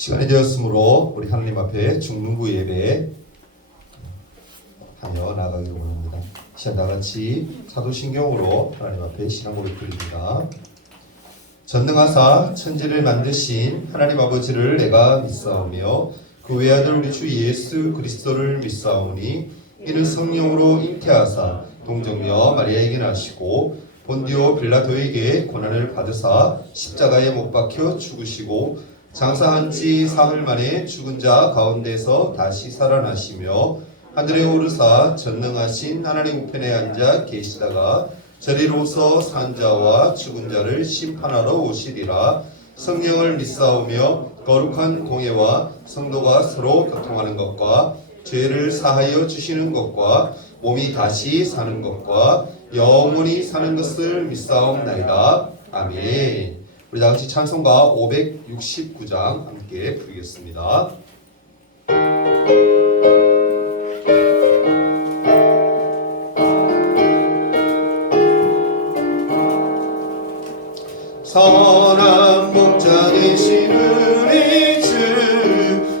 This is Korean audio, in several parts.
시간이 되었으므로 우리 하나님 앞에 중문부 예배 하며 나가기를 원합니다. 시간 다같이 사도신경으로 하나님 앞에 신앙 고백 드립니다. 전능하사 천지를 만드신 하나님 아버지를 내가 믿사오며 그 외아들 우리 주 예수 그리스도를 믿사오니 이는 성령으로 잉태하사 동정녀 마리아에게 나시고 본디오 빌라도에게 고난을 받으사 십자가에 못 박혀 죽으시고 장사한 지 사흘 만에 죽은 자 가운데서 다시 살아나시며 하늘에 오르사 전능하신 하나님 우편에 앉아 계시다가 저리로서 산 자와 죽은 자를 심판하러 오시리라. 성령을 믿사오며 거룩한 공예와 성도가 서로 교통하는 것과 죄를 사하여 주시는 것과 몸이 다시 사는 것과 영원히 사는 것을 믿사옵나이다. 아멘. 우리 다같이 찬송가 569장 함께 부르겠습니다. 선한 목자 되신 우리 주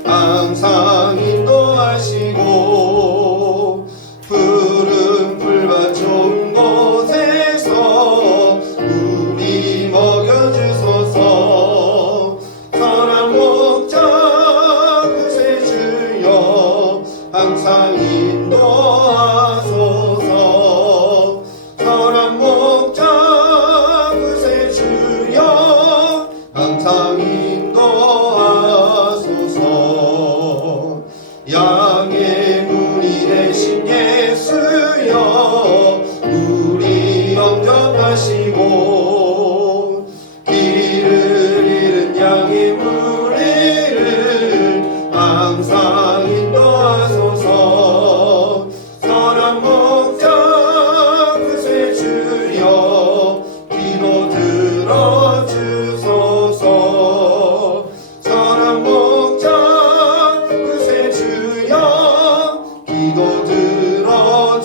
항상 인도하시고 푸른 풀밭 좋은 곳에서 우리 먹여주소서. 선한 목자 그새 주여 항상 인도하소서. 선한 목자 그새 주여 항상 인도하소서. 양의 문이 되신 예수여 우리 영접하시고 길을 잃은 양의 무리를 항상 인도하소서. 선한 목자 그새 주여 기도 들어주소서. 선한 목자 그새 주여 기도 들어주소서.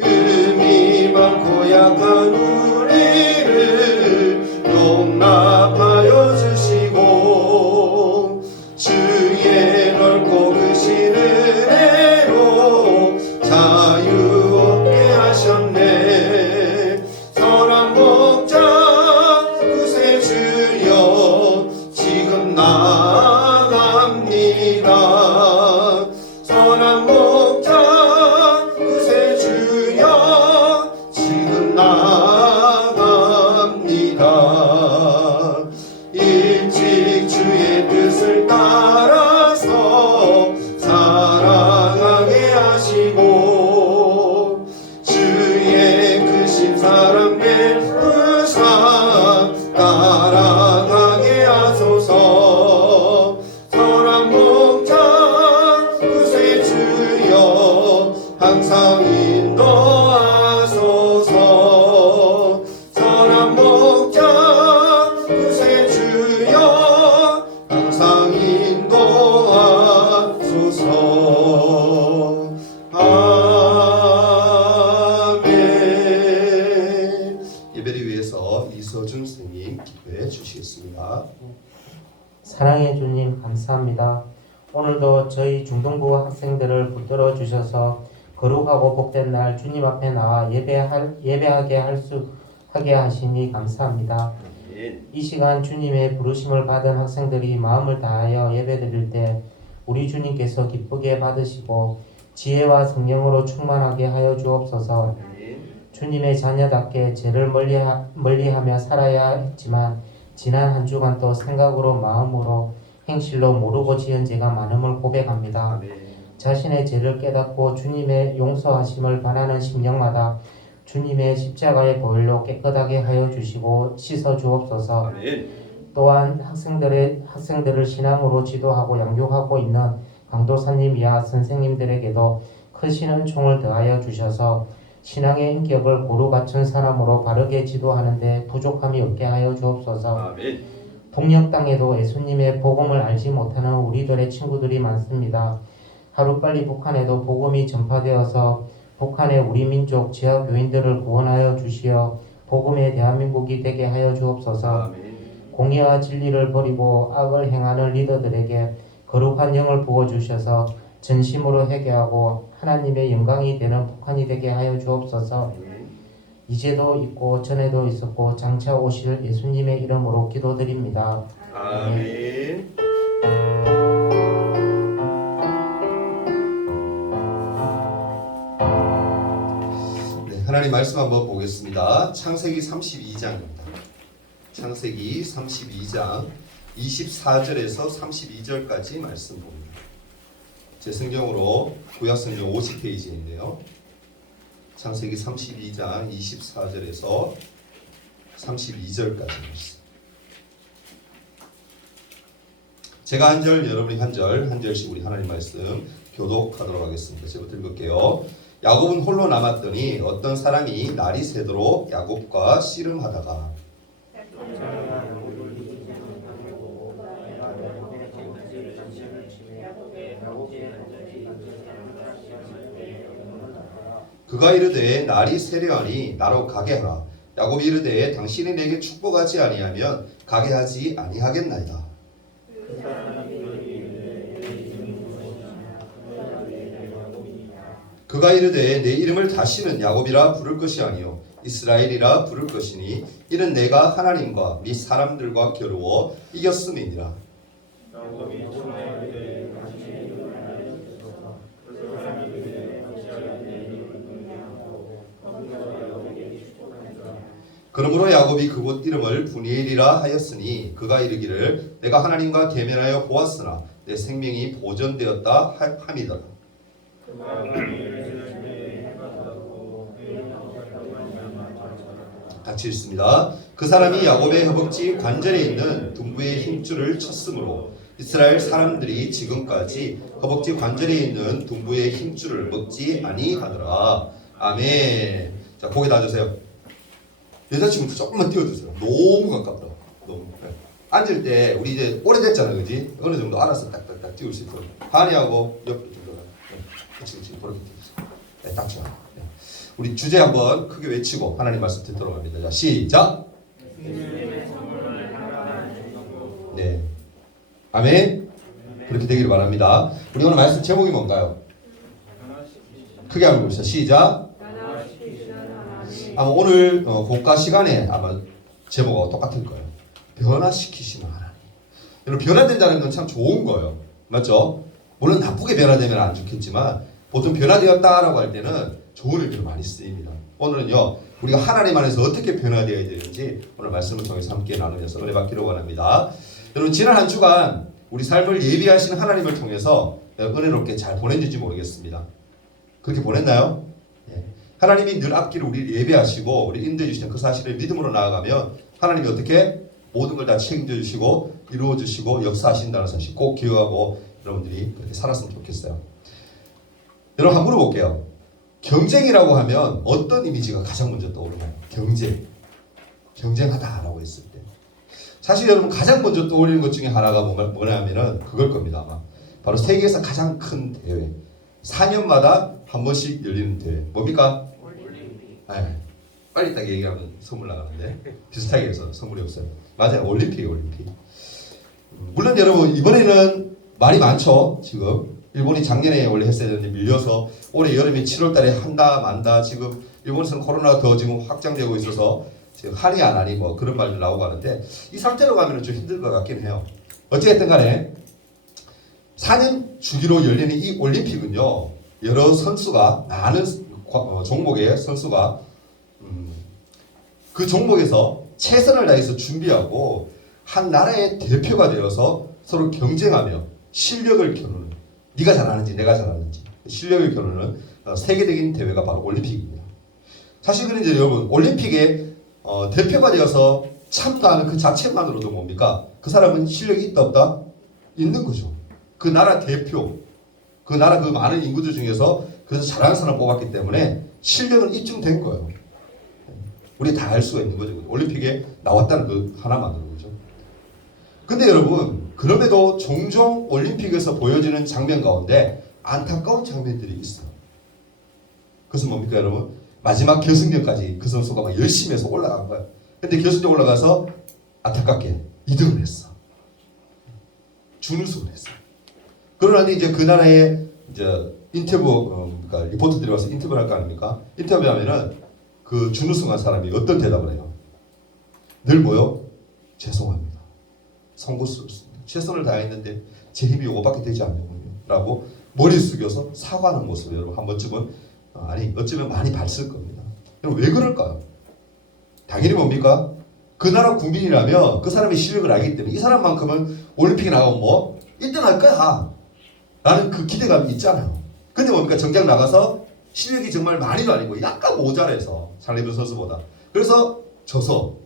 음이 많고 약한 우리를 용납하여 주시고 주의 넓고 크신 은혜로 자유 얻게 하셨네. 선한 목자 그새 주여 지금 나아갑니다. 선한 목자 그새 주여 지금 나아갑니다. 일찍 주의 뜻을 따라서 사랑하게 하시고 주의 크신 사랑 베푸사 따라가게 하소서. 선한 목자 그새 주여 항상 인도하소서. 선한 목자 그새 주여 항상 인도하소서. 아멘. 예배를 위해서 이서준 선생님 기도해 주시겠습니다. 사랑의 주님 감사합니다. 오늘도 저희 중동부 학생들을 붙들어 주셔서 거룩하고 복된 날 주님 앞에 나와 예배하게 하게 하시니 감사합니다. 이 시간 주님의 부르심을 받은 학생들이 마음을 다하여 예배드릴 때 우리 주님께서 기쁘게 받으시고 지혜와 성령으로 충만하게 하여 주옵소서. 주님의 자녀답게 죄를 멀리하며 살아야 했지만 지난 한 주간도 생각으로 마음으로 행실로 모르고 지은 죄가 많음을 고백합니다. 자신의 죄를 깨닫고 주님의 용서하심을 바라는 심령마다 주님의 십자가의 보혈로 깨끗하게 하여 주시고 씻어 주옵소서. 또한 학생들을 신앙으로 지도하고 양육하고 있는 강도사님 이하 선생님들에게도 크신 은총을 더하여 주셔서 신앙의 인격을 고루 갖춘 사람으로 바르게 지도하는 데 부족함이 없게 하여 주옵소서. 동역 땅에도 예수님의 복음을 알지 못하는 우리들의 친구들이 많습니다. 하루빨리 북한에도 복음이 전파되어서 북한의 우리 민족 지하 교인들을 구원하여 주시어 복음의 대한민국이 되게 하여 주옵소서. 공의와 진리를 버리고 악을 행하는 리더들에게 거룩한 영을 부어주셔서 전심으로 회개하고 하나님의 영광이 되는 북한이 되게 하여 주옵소서. 이제도 있고 전에도 있었고 장차 오실 예수님의 이름으로 기도드립니다. 아멘. 네, 하나님 말씀 한번 보겠습니다. 창세기 32장입니다. 창세기 32장 24절에서 32절까지 말씀 봅니다. 제 성경으로 구약성경 50페이지인데요. 창세기 32장 24절에서 32절까지 말씀. 제가 한 절, 여러분이 한 절, 한 절씩 우리 하나님 말씀 교독하도록 하겠습니다. 제가 읽을게요. 야곱은 홀로 남았더니 어떤 사람이 날이 새도록 야곱과 씨름하다가 그가 이르되 날이 세려하니 나로 가게 하라. 야곱이 이르되 당신이 내게 축복하지 아니하면 가게 하지 아니하겠나이다. 그가 이르되 내 이름을 다시는 야곱이라 부를 것이 아니요 이스라엘이라 부를 것이니 이는 내가 하나님과 및 사람들과 겨루어 이겼음이니라. 그러므로 야곱이 그곳 이름을 브니엘이라 하였으니 그가 이르기를 내가 하나님과 대면하여 보았으나 내 생명이 보존되었다 함이더라. 같이 읽습니다. 그 사람이 야곱의 허벅지 관절에 있는 둥부의 힘줄을 쳤으므로 이스라엘 사람들이 지금까지 허벅지 관절에 있는 둥부의 힘줄을 먹지 아니하더라. 아멘. 자, 고개 놔주세요. 여자친구 조금만 띄워주세요. 너무 가깝다. 너무. 네. 앉을 때 우리 이제 오래됐잖아, 그지? 어느 정도 알아서 딱딱딱 띄울 수 있도록. 한이하고 옆으로 좀 돌아. 그렇지. 그렇게 띄우세요. 네, 딱 좋아. 네. 우리 주제 한번 크게 외치고 하나님 말씀 듣도록 합니다. 자, 시작. 네. 아멘. 그렇게 되기를 바랍니다. 우리 오늘 말씀 제목이 뭔가요? 크게 한번 봅시다. 시작. 아마 오늘 고가 시간에 아마 제목하고 똑같을 거예요. 변화시키시는 하나님. 여러분 변화된다는 건 참 좋은 거예요. 맞죠? 물론 나쁘게 변화되면 안 좋겠지만 보통 변화되었다라고 할 때는 좋은 의미로 많이 쓰입니다. 오늘은요 우리가 하나님 안에서 어떻게 변화되어야 되는지 오늘 말씀을 통해서 함께 나누면서 은혜 받기를 원합니다. 여러분 지난 한 주간 우리 삶을 예비하시는 하나님을 통해서 은혜롭게 잘 보냈는지 모르겠습니다. 그렇게 보냈나요? 네. 하나님이 늘 앞길을 우리를 예배하시고 우리 인도해 주시는 그 사실을 믿음으로 나아가면 하나님이 어떻게 모든 걸 다 책임져 주시고 이루어 주시고 역사하신다는 사실 꼭 기억하고 여러분들이 그렇게 살았으면 좋겠어요. 여러분 한번 물어볼게요. 경쟁이라고 하면 어떤 이미지가 가장 먼저 떠오르나요? 경쟁하다라고 했을 때 사실 여러분 가장 먼저 떠오르는 것 중에 하나가 뭐냐면은 그걸 겁니다. 아마. 바로 세계에서 가장 큰 대회 4년마다 한 번씩 열리는 대회 뭡니까? 네. 빨리 딱 얘기하면 선물 나가는데 비슷하게 해서 선물이 없어요. 맞아요. 올림픽이에요. 올림픽. 물론 여러분 이번에는 말이 많죠. 지금 일본이 작년에 원래 했어야 되는데 밀려서 올해 여름에 7월 달에 한다 만다 지금 일본에서는 코로나가 더 지금 확장되고 있어서 지금 하니 안 하니 뭐 그런 말들 나오고 하는데 이 상태로 가면 좀 힘들 것 같긴 해요. 어쨌든 간에 4년 주기로 열리는 이 올림픽은요 여러 선수가 많은 종목의 선수가 그 종목에서 최선을 다해서 준비하고 한 나라의 대표가 되어서 서로 경쟁하며 실력을 겨루는 네가 잘하는지 내가 잘하는지 실력을 겨루는 세계적인 대회가 바로 올림픽입니다. 사실 그런데 여러분 올림픽에 대표가 되어서 참가하는 그 자체만으로도 뭡니까? 그 사람은 실력이 있다 없다? 있는 거죠. 그 나라 대표 그 나라 그 많은 인구들 중에서 그래서 잘하는 사람 뽑았기 때문에 실력은 입증된 거예요. 우리 다 알 수가 있는 거죠. 올림픽에 나왔다는 그 하나만으로 그죠. 근데 여러분 그럼에도 종종 올림픽에서 보여지는 장면 가운데 안타까운 장면들이 있어요. 그것은 뭡니까 여러분? 마지막 결승전까지 그 선수가 막 열심히 해서 올라간 거예요. 근데 결승전 올라가서 안타깝게 2등을 했어. 준우승을 했어. 그러나 이제 그 나라에 이제 인터뷰, 그러니까 리포터들이 와서 인터뷰를 할 거 아닙니까? 인터뷰하면은 그 준우승한 사람이 어떤 대답을 해요? 늘 뭐요? 죄송합니다. 송구스럽습니다. 최선을 다했는데 제 힘이 요거밖에 되지 않는군요. 라고 머리 숙여서 사과하는 모습을 여러분 한 번쯤은 아니 어쩌면 많이 봤을 겁니다. 여러분 왜 그럴까요? 당연히 뭡니까? 그 나라 국민이라면 그 사람의 실력을 알기 때문에 이 사람만큼은 올림픽에 나가면 뭐 1등 할 거야 라는 그 기대감이 있잖아요. 근데 뭡니까? 정작 나가서 실력이 정말 많이도 아니고 약간 모자라서 상대편 선수보다 그래서 져서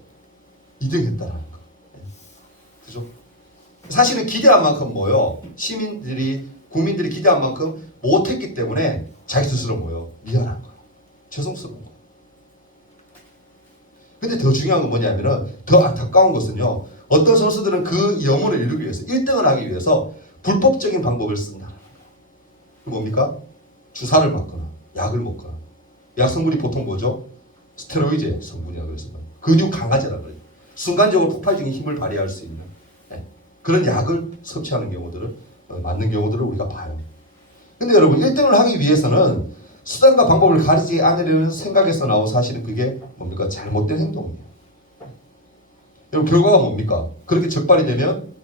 2등 했다라는 거. 그죠? 사실은 기대한 만큼 뭐요? 시민들이 국민들이 기대한 만큼 못했기 때문에 자기 스스로 뭐요? 미안한 거예요. 죄송스러운 거예요. 근데 더 중요한 건 뭐냐면은 더 안타까운 것은요. 어떤 선수들은 그 영혼을 이루기 위해서 1등을 하기 위해서 불법적인 방법을 쓴다. 뭡니까? 주사를 맞거나 약을 먹거나 약 성분이 보통 뭐죠? 스테로이드 성분이라고 해서 근육 강화제라고 그래요. 순간적으로 폭발적인 힘을 발휘할 수 있는 그런 약을 섭취하는 경우들을 맞는 경우들을 우리가 봐요. 근데 여러분 1등을 하기 위해서는 수단과 방법을 가리지 않으려는 생각에서 나온 사실은 그게 뭡니까? 잘못된 행동이에요. 여러분 결과가 뭡니까? 그렇게 적발이 되면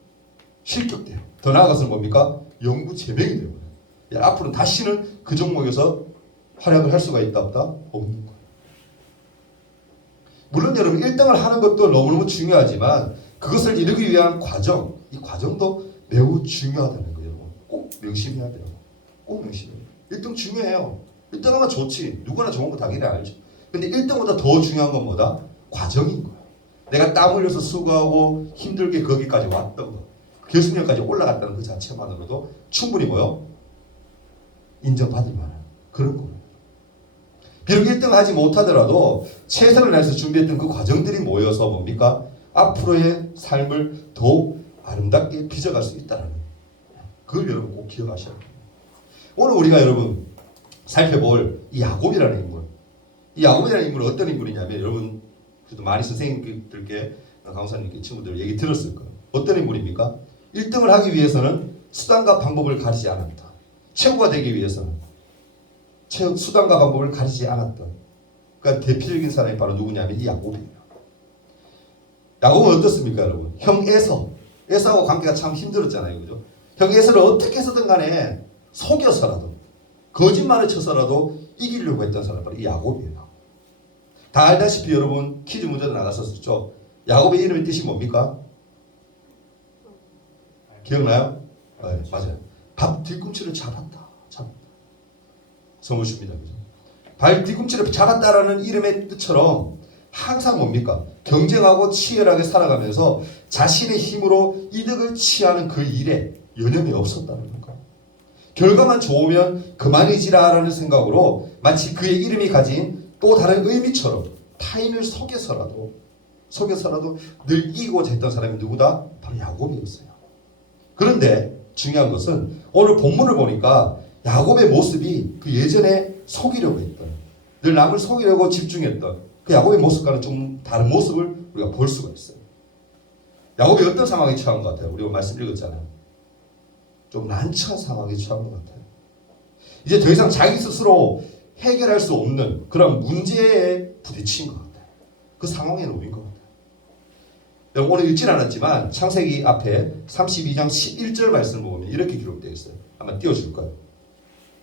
실격돼요. 더 나아가서는 뭡니까? 영구 제명이 돼요. 앞으로는 다시는 그 종목에서 활약을 할 수가 있다 없다? 없는 거예요. 물론 여러분 1등을 하는 것도 너무너무 중요하지만 그것을 이루기 위한 과정, 이 과정도 매우 중요하다는 거예요. 꼭 명심해야 돼요. 꼭 명심해야 돼요. 1등 중요해요. 1등 하면 좋지. 누구나 좋은 거 당연히 알죠. 근데 1등보다 더 중요한 건 뭐다? 과정인 거예요. 내가 땀 흘려서 수고하고 힘들게 거기까지 왔던 거. 결승전까지 올라갔다는 그 자체만으로도 충분히 뭐요? 인정받을 만한 그런 거예요. 비록 1등을 하지 못하더라도 최선을 다해서 준비했던 그 과정들이 모여서 뭡니까? 앞으로의 삶을 더욱 아름답게 빚어갈 수 있다는 거예요. 그걸 여러분 꼭 기억하셔야 돼요. 오늘 우리가 여러분 살펴볼 이 야곱이라는 인물. 이 야곱이라는 인물은 어떤 인물이냐면 여러분 그래도 많이 선생님들께 강사님께 친구들 얘기 들었을 거예요. 어떤 인물입니까? 1등을 하기 위해서는 수단과 방법을 가리지 않았다. 최고가 되기 위해서는 수단과 방법을 가리지 않았던 그러니까 대표적인 사람이 바로 누구냐면 이 야곱이에요. 야곱은 어떻습니까 여러분? 형 에서하고 관계가 참 힘들었잖아요. 그죠? 형 에서를 어떻게 해서든 간에 속여서라도 거짓말을 쳐서라도 이기려고 했던 사람이 바로 이 야곱이에요. 다 알다시피 여러분 퀴즈 문제도 나갔었죠. 야곱의 이름의 뜻이 뭡니까? 기억나요? 네, 맞아요. 밥 뒤꿈치를 잡았다. 성우십니다. 그죠? 발 뒤꿈치를 잡았다라는 이름의 뜻처럼 항상 뭡니까? 경쟁하고 치열하게 살아가면서 자신의 힘으로 이득을 취하는 그 일에 여념이 없었다는 거. 결과만 좋으면 그만이지라라는 생각으로 마치 그의 이름이 가진 또 다른 의미처럼 타인을 속여서라도 늘 이기고자 했던 사람이 누구다? 바로 야곱이었어요. 그런데 중요한 것은 오늘 본문을 보니까 야곱의 모습이 그 예전에 속이려고 했던 늘 남을 속이려고 집중했던 그 야곱의 모습과는 좀 다른 모습을 우리가 볼 수가 있어요. 야곱이 어떤 상황에 처한 것 같아요? 우리가 말씀 읽었잖아요. 좀 난처한 상황에 처한 것 같아요. 이제 더 이상 자기 스스로 해결할 수 없는 그런 문제에 부딪힌 것 같아요. 그 상황에 놓인 것 같아요. 여러분 오늘 읽진 않았지만 창세기 앞에 32장 11절 말씀을 보면 이렇게 기록되어 있어요. 한번 띄워줄 거예요.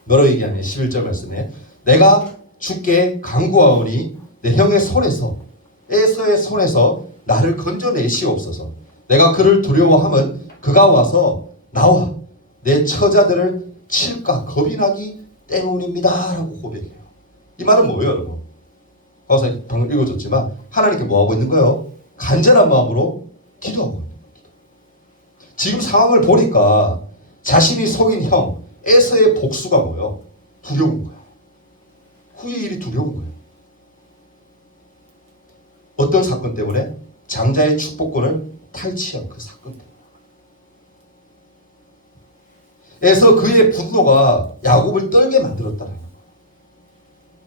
뭐라고 얘기하냐 11절 말씀에 내가 주께 간구하오니 내 형의 손에서 에서의 손에서 나를 건져내시옵소서. 내가 그를 두려워하면 그가 와서 나와 내 처자들을 칠까 겁이 나기 때문입니다 라고 고백해요. 이 말은 뭐예요 여러분? 방금 읽어줬지만 하나님께 뭐하고 있는 거예요? 간절한 마음으로 기도하고 있는 거예요. 지금 상황을 보니까 자신이 속인 형 에서의 복수가 뭐예요? 두려운 거야. 후의 일이 두려운 거예요. 어떤 사건 때문에? 장자의 축복권을 탈취한 그 사건 때문에. 에서 그의 분노가 야곱을 떨게 만들었다는 거예요.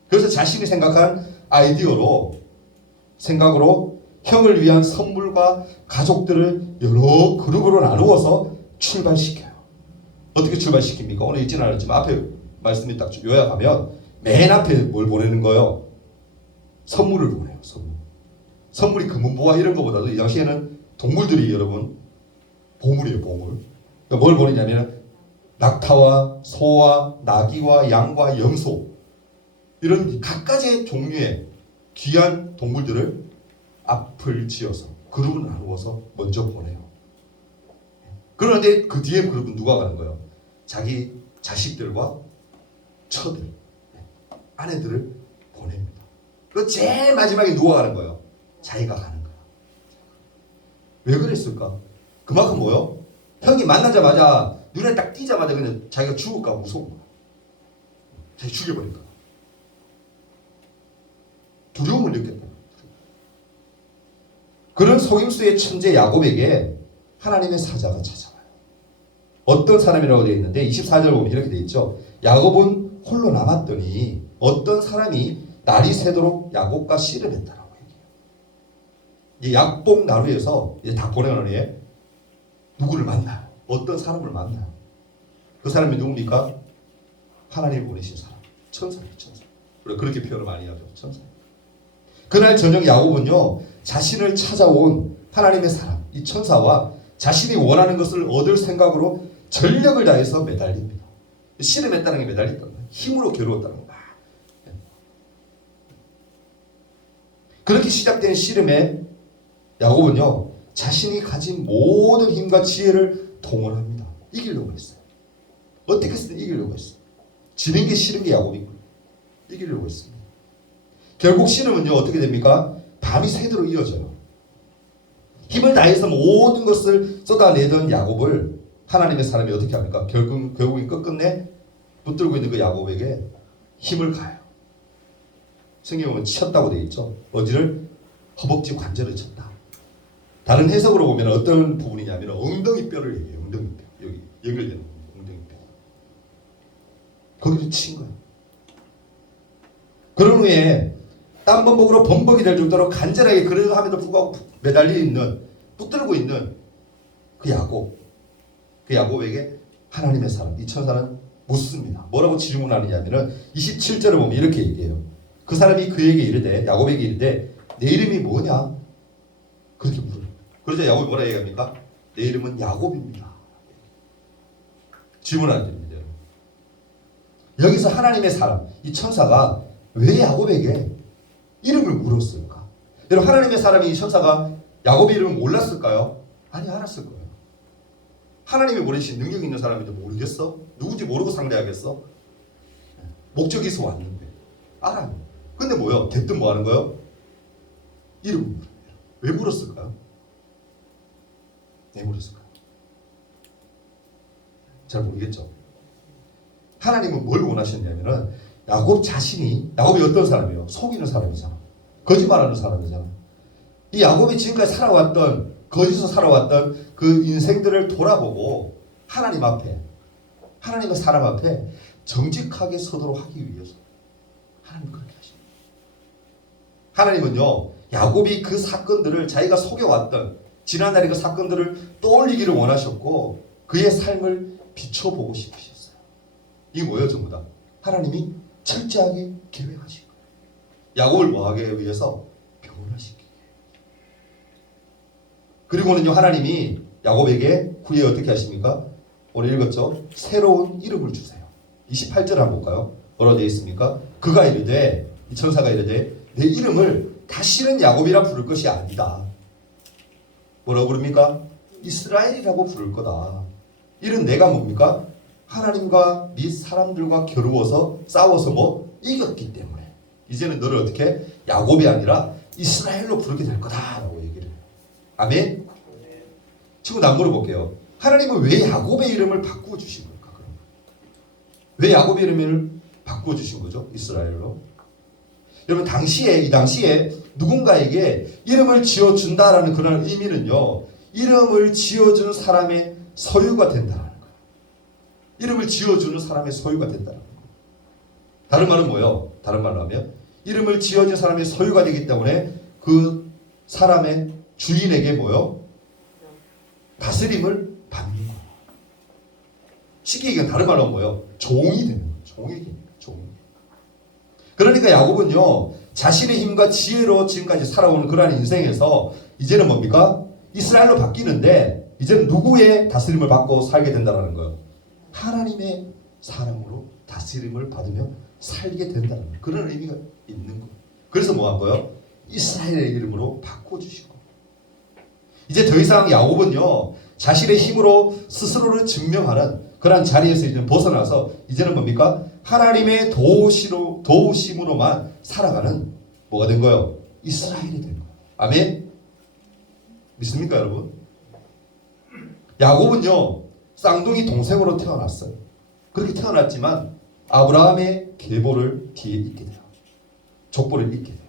그래서 자신이 생각한 아이디어로 생각으로 형을 위한 선물과 가족들을 여러 그룹으로 나누어서 출발시켜요. 어떻게 출발시킵니까? 오늘 읽지는 않았지만 앞에 말씀이 딱 요약하면 맨 앞에 뭘 보내는 거예요? 선물을 보내요. 선물이 금은보화 이런 것보다도 이 당시에는 동물들이 여러분 보물이에요. 보물. 그러니까 뭘 보내냐면 낙타와 소와 나귀와 양과 염소 이런 각가지의 종류의 귀한 동물들을 앞을 지어서 그룹을 나누어서 먼저 보내요. 그런데 그 뒤에 그룹은 누가 가는 거예요? 자기 자식들과 처들, 아내들을 보냅니다. 그 제일 마지막에 누가 가는 거예요? 자기가 가는 거예요. 왜 그랬을까? 그만큼 뭐요? 형이 만나자마자 눈에 딱 띄자마자 그냥 자기가 죽을까 무서운 거야. 자기 죽여버릴까. 두려움을 느꼈다. 그런 속임수의 천재 야곱에게 하나님의 사자가 찾아와요. 어떤 사람이라고 되어 있는데 24절 보면 이렇게 되어 있죠. 야곱은 홀로 남았더니 어떤 사람이 날이 새도록 야곱과 씨름했다라고 얘기해요. 이 약봉 나루에서 이제 다 보내는 후에 누구를 만나요? 어떤 사람을 만나요? 그 사람이 누굽니까? 하나님이 보내신 사람. 천사예요. 천사. 우리가 그렇게 표현을 많이 하죠. 천사. 그날 저녁 야곱은요. 자신을 찾아온 하나님의 사람, 이 천사와 자신이 원하는 것을 얻을 생각으로 전력을 다해서 매달립니다. 씨름했다는 게 매달렸다는 거예요. 힘으로 겨루었다는 거예요. 그렇게 시작된 씨름에 야곱은요. 자신이 가진 모든 힘과 지혜를 동원합니다. 이기려고 했어요. 어떻게 해서든 이기려고 했어요. 지는 게 싫은 게 야곱이고 이기려고 했습니다. 결국 씨름은요. 어떻게 됩니까? 밤이 새도록 이어져요. 힘을 다해서 모든 것을 쏟아내던 야곱을 하나님의 사람이 어떻게 합니까? 결국엔 끝끝내 붙들고 있는 그 야곱에게 힘을 가요. 성경에 보면 쳤다고 되어 있죠. 어디를? 허벅지 관절을 쳤다. 다른 해석으로 보면 어떤 부분이냐면 엉덩이 뼈를 얘기해요. 엉덩이 뼈. 여기 연결되는 엉덩이 뼈. 거기를 친 거예요. 그런 후에 땀범벅으로 범벅이 될 정도로 간절하게 그러함에도 불구하고 매달려 있는 붙들고 있는 그 야곱. 그 야곱에게 하나님의 사람, 이 천사는 묻습니다. 뭐라고 질문하느냐면은 27절을 보면 이렇게 얘기해요. 그 사람이 그에게 이르되 야곱에게 이르되 내 이름이 뭐냐? 그렇게 물어요. 그러자 야곱이 뭐라 얘기합니까? 내 이름은 야곱입니다. 질문하는 겁니다. 여기서 하나님의 사람, 이 천사가 왜 야곱에게 이름을 물었을까? 여러분 하나님의 사람이 이 천사가 야곱의 이름을 몰랐을까요? 아니 알았을 거예요. 하나님이 보내신 능력 있는 사람인지 모르겠어? 누군지 모르고 상대하겠어? 목적이 있어 왔는데 알아요. 근데 뭐요? 대뜸 뭐 하는 거예요? 이름을 물어요. 왜 물었을까요? 왜 물었을까요? 잘 모르겠죠. 하나님은 뭘 원하셨냐면은 야곱 자신이, 야곱이 어떤 사람이에요? 속이는 사람이잖아. 거짓말하는 사람이잖아. 이 야곱이 지금까지 살아왔던, 거짓으로 살아왔던 그 인생들을 돌아보고 하나님 앞에, 하나님의 사람 앞에 정직하게 서도록 하기 위해서 하나님 그렇게 하십니다. 하나님은요, 야곱이 그 사건들을 자기가 속여왔던 지난날의 그 사건들을 떠올리기를 원하셨고 그의 삶을 비춰보고 싶으셨어요. 이게 뭐예요? 전부 다 하나님이 철저하게 계획하신 거예요. 야곱을 뭐하게 위해서? 변화시키게. 그리고는요 하나님이 야곱에게 후에 어떻게 하십니까? 오늘 읽었죠? 새로운 이름을 주세요. 28절 한번 볼까요? 뭐라고 되어 있습니까? 그가 이르되, 이 천사가 이르되 내 이름을 다시는 야곱이라 부를 것이 아니다. 뭐라고 부릅니까? 이스라엘이라고 부를 거다. 이런 내가 뭡니까? 하나님과 및 사람들과 겨루어서 싸워서 뭐 이겼기 때문에 이제는 너를 어떻게? 야곱이 아니라 이스라엘로 부르게 될 거다라고 얘기를 해요. 아멘? 지금 난 물어볼게요. 하나님은 왜 야곱의 이름을 바꾸어 주신 걸까? 그럼? 왜 야곱의 이름을 바꾸어 주신 거죠? 이스라엘로. 여러분 이 당시에 누군가에게 이름을 지어준다라는 그런 의미는요. 이름을 지어준 사람의 소유가 된다는 거예요. 이름을 지어주는 사람의 소유가 된다는 거예요. 다른 말은 뭐예요? 다른 말로 하면 이름을 지어준 사람의 소유가 되기 때문에 그 사람의 주인에게 뭐요? 다스림을 받는 거예요. 쉽게 얘기하면 다른 말로 뭐예요? 종이 되는 거예요. 종에게. 종. 그러니까 야곱은요, 자신의 힘과 지혜로 지금까지 살아오는 그러한 인생에서 이제는 뭡니까? 이스라엘로 바뀌는데 이제는 누구의 다스림을 받고 살게 된다는 거예요? 하나님의 사람으로 다스림을 받으며 살게 된다는 거예요. 그런 의미가 있는 거예요. 그래서 뭐 한 거예요? 이스라엘의 이름으로 바꿔주시고, 이제 더 이상 야곱은요, 자신의 힘으로 스스로를 증명하는 그런 자리에서 이제 벗어나서 이제는 뭡니까? 하나님의 도우심으로만 살아가는 뭐가 된 거예요? 이스라엘이 된 거예요. 아멘? 믿습니까, 여러분? 야곱은요, 쌍둥이 동생으로 태어났어요. 그렇게 태어났지만 아브라함의 계보를 뒤에 잇게 돼요. 족보를 잇게 돼요.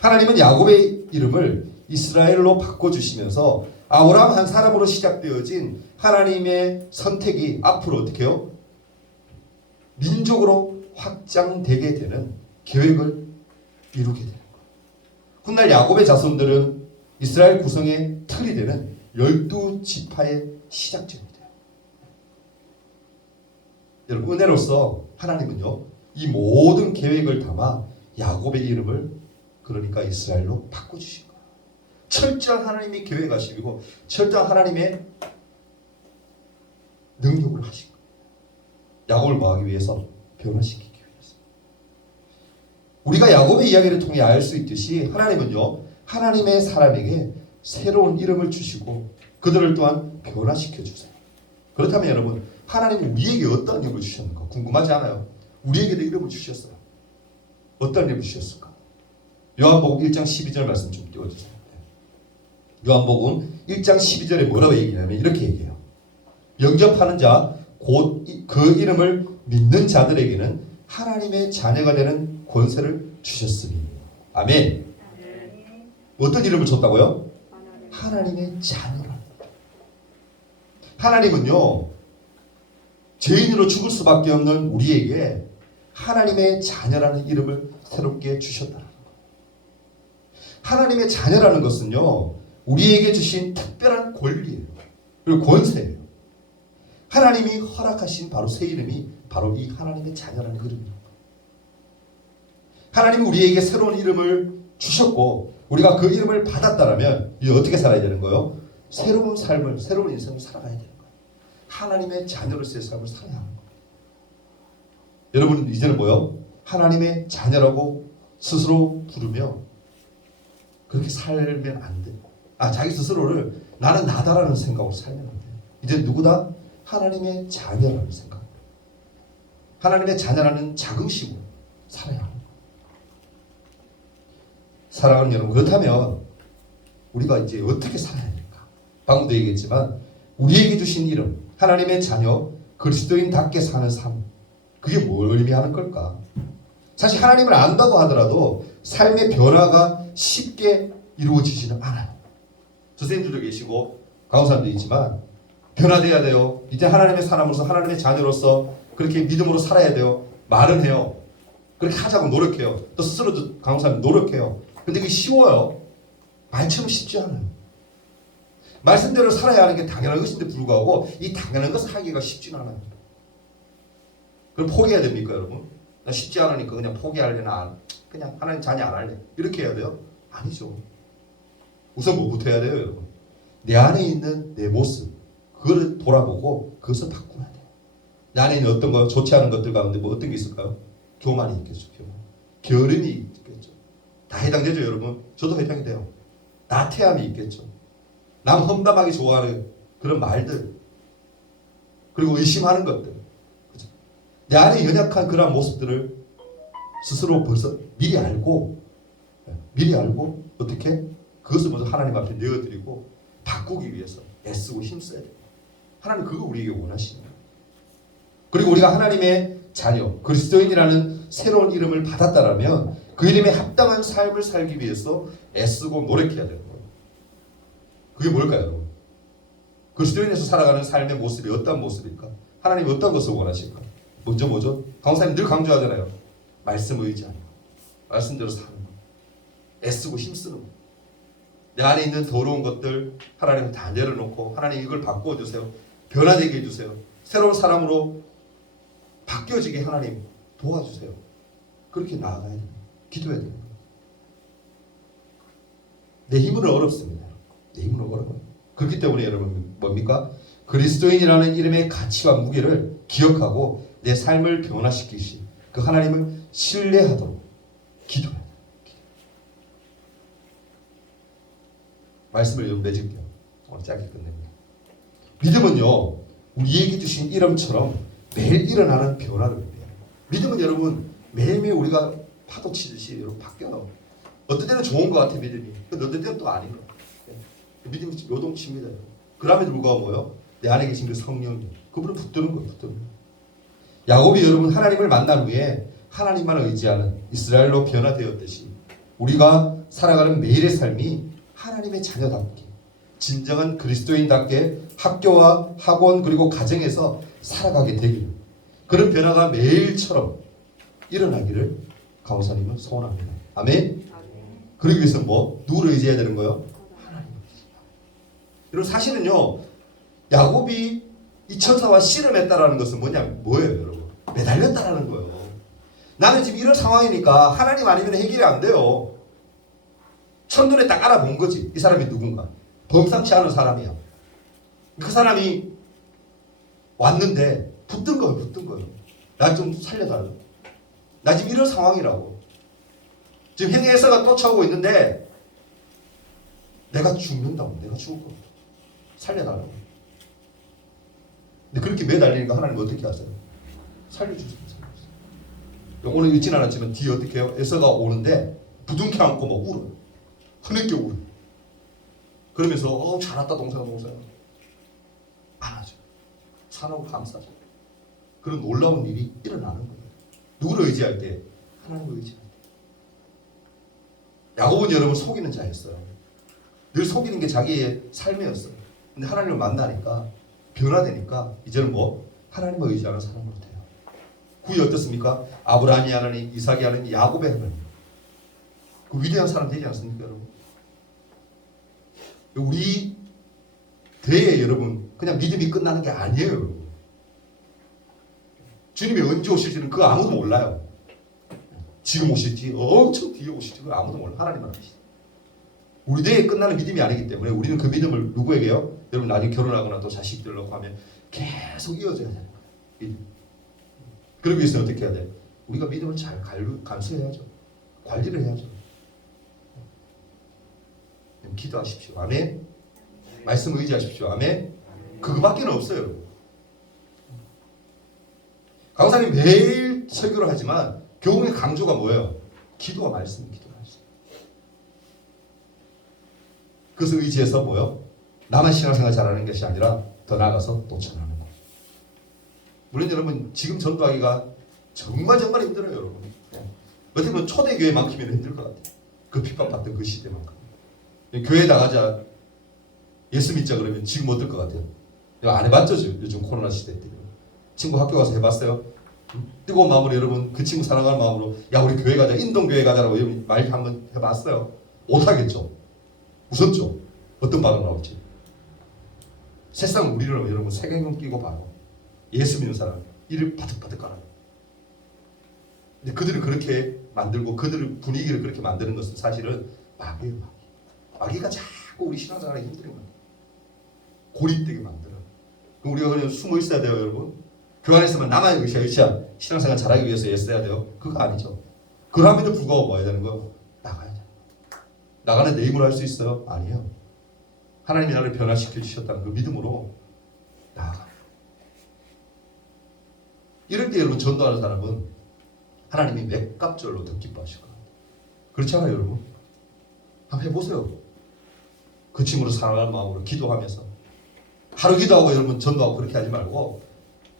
하나님은 야곱의 이름을 이스라엘로 바꿔주시면서 아브라함 한 사람으로 시작되어진 하나님의 선택이 앞으로 어떻게 해요? 민족으로 확장되게 되는 계획을 이루게 되는 거예요. 훗날 야곱의 자손들은 이스라엘 구성의 틀이 되는 12지파의 시작점이 돼요. 여러분, 은혜로서 하나님은요, 이 모든 계획을 담아 야곱의 이름을 그러니까 이스라엘로 바꿔주신 거예요. 철저한 하나님의 계획하시고 철저한 하나님의 능력을 하신 거예요. 야곱을 뭐하기 위해서? 변화시키기 위해서. 우리가 야곱의 이야기를 통해 알 수 있듯이 하나님은요, 하나님의 사람에게 새로운 이름을 주시고 그들을 또한 변화시켜 주세요. 그렇다면 여러분, 하나님은 우리에게 어떤 이름을 주셨는가 궁금하지 않아요? 우리에게도 이름을 주셨어요. 어떤 이름을 주셨을까? 요한복음 1장 12절 말씀 좀 띄워주세요. 요한복음 1장 12절에 뭐라고 얘기하냐면 이렇게 얘기해요. 영접하는 자, 곧 그 이름을 믿는 자들에게는 하나님의 자녀가 되는 권세를 주셨으니. 아멘. 어떤 이름을 줬다고요? 하나님의 자녀라. 하나님은요, 죄인으로 죽을 수밖에 없는 우리에게 하나님의 자녀라는 이름을 새롭게 주셨다는 거예요. 하나님의 자녀라는 것은요, 우리에게 주신 특별한 권리예요. 그리고 권세예요. 하나님이 허락하신 바로 새 이름이 바로 이 하나님의 자녀라는 이름입니다. 하나님이 우리에게 새로운 이름을 주셨고 우리가 그 이름을 받았다면 이제 어떻게 살아야 되는 거예요? 새로운 삶을, 새로운 인생을 살아가야 되는 거예요. 하나님의 자녀로서의 삶을 살아야 하는 거예요. 여러분, 이제는 뭐요? 하나님의 자녀라고 스스로 부르며 그렇게 살면 안 돼요. 자기 스스로를 나는 나다라는 생각으로 살면 안 돼요. 이제 누구다? 하나님의 자녀라는 생각, 하나님의 자녀라는 자긍심으로 살아야 합니다. 사랑하는 여러분, 그렇다면 우리가 이제 어떻게 살아야 될까? 방금도 얘기했지만 우리에게 주신 이름, 하나님의 자녀, 그리스도인답게 사는 삶, 그게 뭘 의미하는 걸까? 사실 하나님을 안다고 하더라도 삶의 변화가 쉽게 이루어지지는 않아요. 선생님들도 계시고 강사님도 있지만 변화돼야 돼요. 이제 하나님의 사람으로서, 하나님의 자녀로서 그렇게 믿음으로 살아야 돼요. 말은 해요. 그렇게 하자고 노력해요. 또 스스로도 강사님 노력해요. 근데 그게 쉬워요? 말처럼 쉽지 않아요. 말씀대로 살아야 하는 게 당연한 것인데 불구하고 이 당연한 것을 하기가 쉽지는 않아요. 그럼 포기해야 됩니까, 여러분? 나 쉽지 않으니까 그냥 포기하려나, 그냥 하나님 자녀 안 할래, 이렇게 해야 돼요? 아니죠. 우선 뭐부터 해야 돼요, 여러분? 내 안에 있는 내 모습, 그걸 돌아보고 그것을 바꾸어야 돼요. 내 안에 있는 어떤 거, 좋지 않은 것들 가운데 뭐 어떤 게 있을까요? 교만이 있겠죠. 교만. 게으름이 있겠죠. 다 해당되죠, 여러분? 저도 해당이 돼요. 나태함이 있겠죠. 남 험담하기 좋아하는 그런 말들, 그리고 의심하는 것들, 그죠? 내 안에 연약한 그런 모습들을 스스로 벌써 미리 알고 어떻게 그것을 먼저 하나님 앞에 내어드리고 바꾸기 위해서 애쓰고 힘써야 돼요. 하나님 그거 우리에게 원하시는 거예요. 그리고 우리가 하나님의 자녀, 그리스도인이라는 새로운 이름을 받았다라면 그 이름에 합당한 삶을 살기 위해서 애쓰고 노력해야 되는 거예요. 그게 뭘까요, 여러분? 그리스도인에서 살아가는 삶의 모습이 어떤 모습일까? 하나님이 어떤 것을 원하실까? 먼저 뭐죠? 강사님 늘 강조하잖아요. 말씀 의지하는 거, 말씀대로 사는 거, 애쓰고 힘쓰는 거. 내 안에 있는 더러운 것들 하나님 다 내려놓고 하나님 이걸 바꾸어 주세요. 변화되게 해주세요. 새로운 사람으로 바뀌어지게 하나님 도와주세요. 그렇게 나아가야 돼요. 기도해야 돼요. 내 힘으로 어렵습니다. 내 힘으로 어려워요. 그렇기 때문에 여러분 뭡니까? 그리스도인이라는 이름의 가치와 무게를 기억하고 내 삶을 변화시키시 그 하나님을 신뢰하도록 기도해야 돼요. 말씀을 맺을게요. 오늘 짧게 끝냅니다. 믿음은요, 우리에게 주신 이름처럼 매일 일어나는 변화를 의미해요. 믿음은 여러분 매일매일 우리가 파도 치듯이 여러분 바뀌어요. 어떤 때는 좋은 것 같아 믿음이. 근데 어떤 때는 또 아닌 것 같아요. 믿음이 요동칩니다. 그럼에도 불구하고 뭐요? 내 안에 계신 그 성령이 그분을 붙드는 거예요. 붙드는 거예요. 야곱이 여러분 하나님을 만난 후에 하나님만 의지하는 이스라엘로 변화되었듯이 우리가 살아가는 매일의 삶이 하나님의 자녀답게 진정한 그리스도인답게 학교와 학원 그리고 가정에서 살아가게 되길 그런 변화가 매일처럼 일어나기를 강호사님은 소원합니다. 아멘. 그러기 위해서 누구를 의지해야 되는 거예요? 하나님. 여러분 사실은요 야곱이 이 천사와 씨름했다라는 것은 뭐예요 여러분? 매달렸다라는 거예요. 나는 지금 이런 상황이니까 하나님 아니면 해결이 안 돼요. 첫눈에 딱 알아본 거지. 이 사람이 누군가. 범상치 않은 사람이야. 그 사람이 왔는데 붙든 거예요. 나 좀 살려달라. 나 지금 이런 상황이라고. 지금 행해서가 쫓아오고 있는데 내가 죽는다고. 내가 죽을 거야. 살려달라고. 근데 그렇게 매달리니까 하나님 어떻게 하세요? 살려주세요. 오늘 읽진 않았지만 뒤에 어떻게 해요? 에서가 오는데 부둥켜 안고 막 울어요. 흐느껴 울어요. 그러면서 잘했다 동생아. 안아줘. 사랑하고 감싸줘. 그런 놀라운 일이 일어나는 거예요. 누구를 의지할 때? 하나님을 의지할 때. 야곱은 여러분 속이는 자였어요. 늘 속이는 게 자기의 삶이었어요. 근데 하나님을 만나니까 변화되니까 이제는 하나님을 의지하는 사람으로 돼요. 구이 어떻습니까? 아브라함이 하나님, 이삭이 하나님, 야곱의 하나님. 그 위대한 사람 되지 않습니까 여러분? 우리 대에 여러분 그냥 믿음이 끝나는 게 아니에요 여러분. 주님이 언제 오실지는 그거 아무도 몰라요. 지금 오실지 엄청 뒤에 오실지 그거 아무도 몰라요. 하나님만 아시죠. 우리 대에 끝나는 믿음이 아니기 때문에 우리는 그 믿음을 누구에게요? 여러분 나중에 결혼하거나 또 자식들 낳고 하면 계속 이어져야 되는 거예요. 믿음. 그러기 위해서는 어떻게 해야 돼요? 우리가 믿음을 잘 감수해야죠. 관리를 해야죠. 기도하십시오. 아멘. 말씀 의지하십시오. 아멘. 그거밖에는 없어요. 강사님 매일 설교를 하지만 교훈의 강조가 뭐예요? 기도와 말씀, 기도와 말씀. 그것을 의지해서 나만 신앙생활 잘하는 것이 아니라 더 나아가서 또 전하는 거예요. 물론 여러분 지금 전도하기가 정말 힘들어요 여러분. 어떻게 보면 초대교회만큼이나 힘들 것 같아요. 그 핍박받던 그 시대만큼. 교회 나가자 예수 믿자 그러면 지금 어떨 것 같아요? 내가 안 해봤죠 요즘 코로나 시대 때. 친구 학교 가서 해봤어요? 뜨거운 마음으로 여러분 그 친구 사랑하는 마음으로 야 우리 교회 가자 인동교회 가자라고 여러분 말 한번 해봤어요? 못하겠죠? 무섭죠? 어떤 반응 나올지. 세상 우리를 여러분 색안경 끼고 봐요. 예수 믿는 사람 이를 바득바득 깔아요. 근데 그들을 그렇게 만들고 그들의 분위기를 그렇게 만드는 것은 사실은 마귀예요. 마귀가 자꾸 우리 신앙생활에 힘들게 만들어요. 고립되게 만들어요. 그럼 우리가 그냥 숨어 있어야 돼요 여러분. 그 안에서만 나만 의시야 신앙생활 잘하기 위해서 애써야 돼요. 그거 아니죠. 그럼에도 불구하고 뭐 해야 되는 거예요? 나가야 돼요. 나가는 내 힘으로 할 수 있어요? 아니에요. 하나님이 나를 변화시켜 주셨다는 그 믿음으로 나아가. 이럴 때 여러분 전도하는 사람은 하나님이 맥갑절로 더 기뻐하실 거예요. 그렇잖아요 여러분. 한번 해보세요. 그 친구를 사랑하는 마음으로 기도하면서 하루 기도하고 여러분 전도하고 그렇게 하지 말고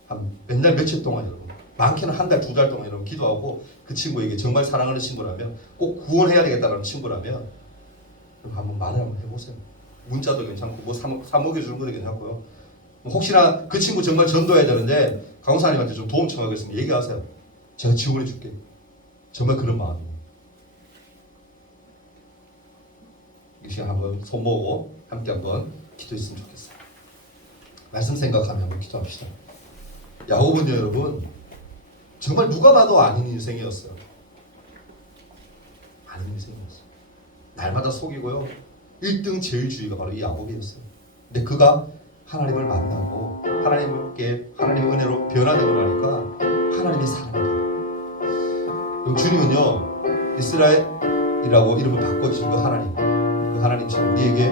한 몇 날 며칠 동안 여러분 많게는 한 달, 두 달 동안 여러분 기도하고 그 친구에게 정말 사랑하는 친구라면 꼭 구원해야 되겠다는 친구라면 한번 말을 한번 해보세요. 문자도 괜찮고 사먹여 주는 것도 괜찮고요. 혹시나 그 친구 정말 전도해야 되는데 강사님한테 좀 도움 청하겠으면 얘기하세요. 제가 지원해 줄게. 정말 그런 마음이에요. 이 시간 한번 손모으고 함께 한번 기도했으면 좋겠어요. 말씀 생각하며 한번 기도합시다. 야곱은 여러분 정말 누가 봐도 아닌 인생이었어요. 아닌 인생이었어요. 날마다 속이고요. 1등 제일주의가 바로 이 야곱이었어요. 근데 그가 하나님을 만나고 하나님의 은혜로 변화되고 나니까 하나님의 사람이 돼요. 주님은요 이스라엘이라고 이름을 바꿔주신 그 하나님처럼 우리에게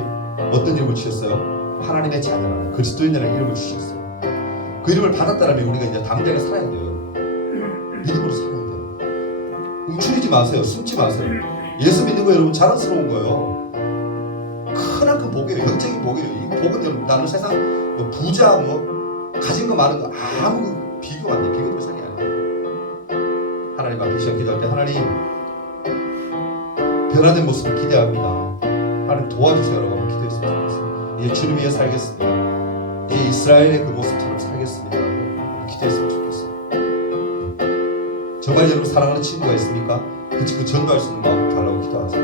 어떤 이름을 주셨어요? 하나님의 자녀라는 그리스도인이라는 이름을 주셨어요. 그 이름을 받았다면 우리가 이제 당대에 살아야 돼요. 믿음으로 살아야 돼요. 움츠리지 마세요. 숨지 마세요. 예수 믿는 거 여러분 자랑스러운 거예요. 크나큰 복이에요. 영적인 복이에요. 이 복은 여러분 나는 세상 뭐 부자 뭐 가진 거 많은 거 아무 비교가 안 돼. 비교 대상이 아니에요. 하나님 앞에 시험 기도할 때 하나님 변화된 모습을 기대합니다. 하나님 도와주세요라고 한번 기도했으면 좋겠어요. 이제 주님 위해 살겠습니다. 이제 이스라엘의 그 모습처럼 살겠습니다. 기도했으면 좋겠어요. 정말 여러분 사랑하는 친구가 있습니까? 그 친구 전도할 수 있는 마음 달라고 기도하세요.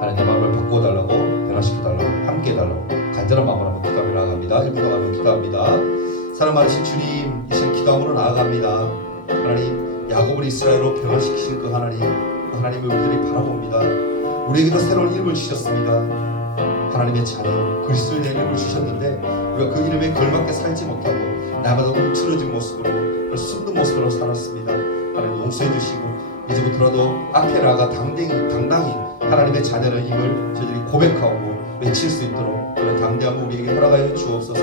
하나님 내 마음을 바꿔달라고 변화시켜달라고 함께해달라고 간절한 마음으로 한번 기도하며 나아갑니다. 1분 동안 한번 기도합니다. 사랑 많으신 주님 이 시간 기도함으로 나아갑니다. 하나님 야곱을 이스라엘로 변화시키신 그 하나님을 우리들이 바라봅니다. 우리에게도 새로운 이름을 주셨습니다. 하나님의 자녀 그리스도의 이름을 주셨는데 우리가 그 이름에 걸맞게 살지 못하고 나마다 움츠러진 모습으로 숨는 모습으로 살았습니다. 하나님 용서해 주시고 이제부터라도 앞에 나가 당당히 하나님의 자녀는 힘을 저희들이 고백하고 외칠 수 있도록 그런 당대한 우리에게 허락하여 주옵소서.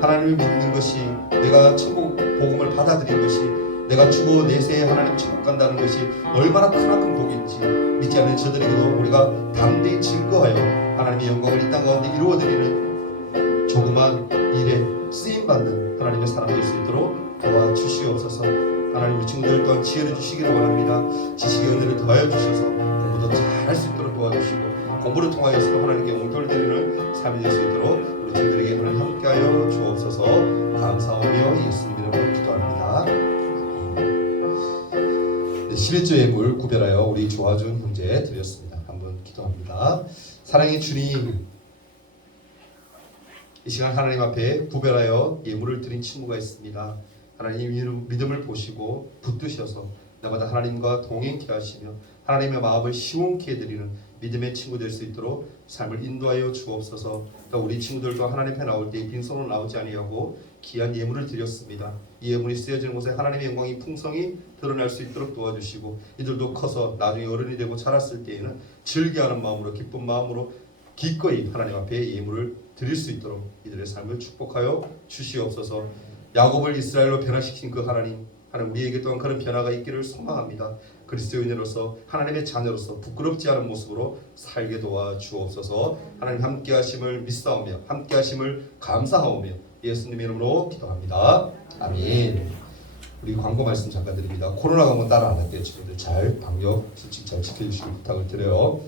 하나님을 믿는 것이 내가 천국 복음을 받아들인 것이 내가 죽어 내세에 하나님 천국 간다는 것이 얼마나 크나큰 복인지 믿지 않는 저들에게도 우리가 당대히 증거하여 하나님의 영광을 이 땅 가운데 이루어드리는 조그만 일에 쓰임받는 하나님의 사람 될 수 있도록 도와주시옵소서. 하나님 우리 친구들 또한 지혜를 주시기를 원합니다. 지식의 은혜를 더하여 주셔서 공부도 잘할 수 있도록 도와주시고 공부를 통하여서 하나님께 영광을 드리는 삶이 될 수 있도록 우리 친구들에게 하나님 함께하여 주옵소서. 감사하며 예수님 이름으로 기도합니다. 11조 예물 구별하여 우리 조화준 형제 드렸습니다. 한번 기도합니다. 사랑의 주님 이 시간 하나님 앞에 구별하여 예물을 드린 친구가 있습니다. 하나님 믿음을 보시고 붙드셔서 나마다 하나님과 동행케 하시며 하나님의 마음을 시원케 해드리는 믿음의 친구 될 수 있도록 삶을 인도하여 주옵소서. 또 우리 친구들도 하나님 앞에 나올 때 빈손으로 나오지 아니하고 귀한 예물을 드렸습니다. 이 예물이 쓰여지는 곳에 하나님의 영광이 풍성히 드러날 수 있도록 도와주시고 이들도 커서 나중에 어른이 되고 자랐을 때에는 즐겨하는 마음으로 기쁜 마음으로 기꺼이 하나님 앞에 예물을 드릴 수 있도록 이들의 삶을 축복하여 주시옵소서. 야곱을 이스라엘로 변화시킨 그 하나님 우리에게 또한 그런 변화가 있기를 소망합니다. 그리스도인으로서 하나님의 자녀로서 부끄럽지 않은 모습으로 살게 도와 주옵소서. 하나님 함께 하심을 믿사오며 함께 하심을 감사하오며 예수님의 이름으로 기도합니다. 아멘. 우리 광고 말씀 잠깐 드립니다. 코로나가 뭐 따라 안 할때 친구들 잘 방역 수칙 잘 지켜주시길 부탁을 드려요.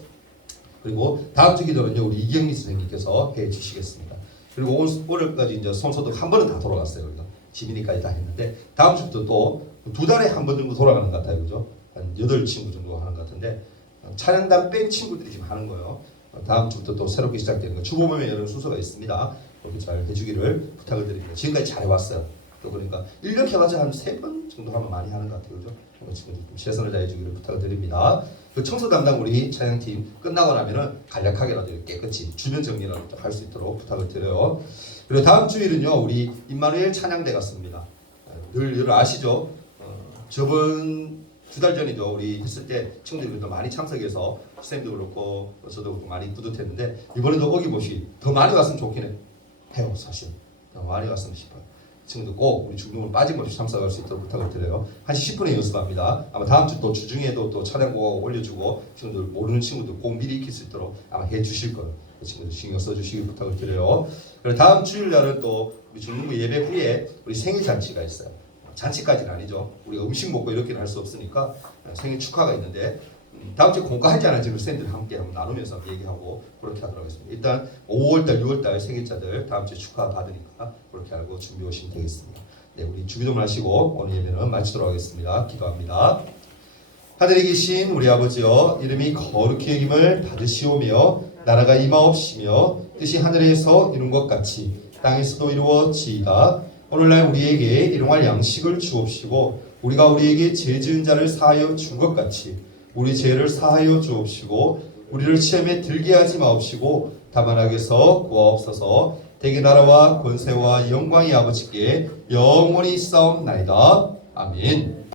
그리고 다음 주 기도는요 우리 이경미 선생님께서 해 주시겠습니다. 그리고 오늘까지 이제 손소독 한 번은 다 돌아갔어요. 그래서 지민이까지 다 했는데 다음 주부터 또 2달에 한 번 정도 돌아가는 것 같아요. 그죠? 한 8친구 정도 하는 것 같은데 찬양단 뺀 친구들이 지금 하는 거예요. 다음 주부터 또 새롭게 시작되는 거 주보면에 여러 순서가 있습니다. 그렇게 잘 해주기를 부탁을 드립니다. 지금까지 잘해왔어요. 또 그러니까 1년 해가지고 한 3번 정도 하면 많이 하는 것 같아요. 그죠? 지금 좀 최선을 다해주기를 부탁을 드립니다. 그 청소 담당 우리 찬양팀 끝나고 나면은 간략하게라도 깨끗이 주변 정리라도 할 수 있도록 부탁을 드려요. 그리고 다음 주일은요 우리 임마누엘 찬양대 같습니다. 늘 아시죠? 저번 2달 전이죠. 우리 했을 때 친구들도 많이 참석해서 선생님도 그렇고 저도 그렇고 많이 뿌듯했는데 이번에도 어김없이 더 많이 왔으면 좋긴 해요. 사실 더 많이 왔으면 싶어요. 친구들 꼭 우리 중동을 빠짐없이 참석할 수 있도록 부탁을 드려요. 1시 10분에 연습합니다. 아마 다음 주 또 주중에도 또 찬양곡하고 올려주고 친구들 모르는 친구들 꼭 미리 익힐 수 있도록 아마 해주실 거예요. 그 친구들 신경 써주시길 부탁을 드려요. 그리고 다음 주일 날은 또 우리 중동부 예배 후에 우리 생일 잔치가 있어요. 잔치까지는 아니죠. 우리가 음식 먹고 이렇게는 할 수 없으니까 생일 축하가 있는데 다음 주에 공과하지 않아 지금 쌤들 함께 한번 나누면서 얘기하고 그렇게 하도록 하겠습니다. 일단 5월달, 6월달 생일자들 다음 주에 축하 받으니까 그렇게 알고 준비해 오시면 되겠습니다. 네, 우리 주기도문 하시고 오늘 예배는 마치도록 하겠습니다. 기도합니다. 하늘에 계신 우리 아버지여, 이름이 거룩히 여김을 받으시오며 나라가 임하옵시며 뜻이 하늘에서 이룬 것 같이 땅에서도 이루어지이다. 오늘날 우리에게 일용할 양식을 주옵시고 우리가 우리에게 죄 지은 자를 사하여 준 것 같이 우리 죄를 사하여 주옵시고 우리를 시험에 들게 하지 마옵시고 다만 악에서 구하옵소서. 대개 나라와 권세와 영광이 아버지께 영원히 있사옵나이다. 아멘.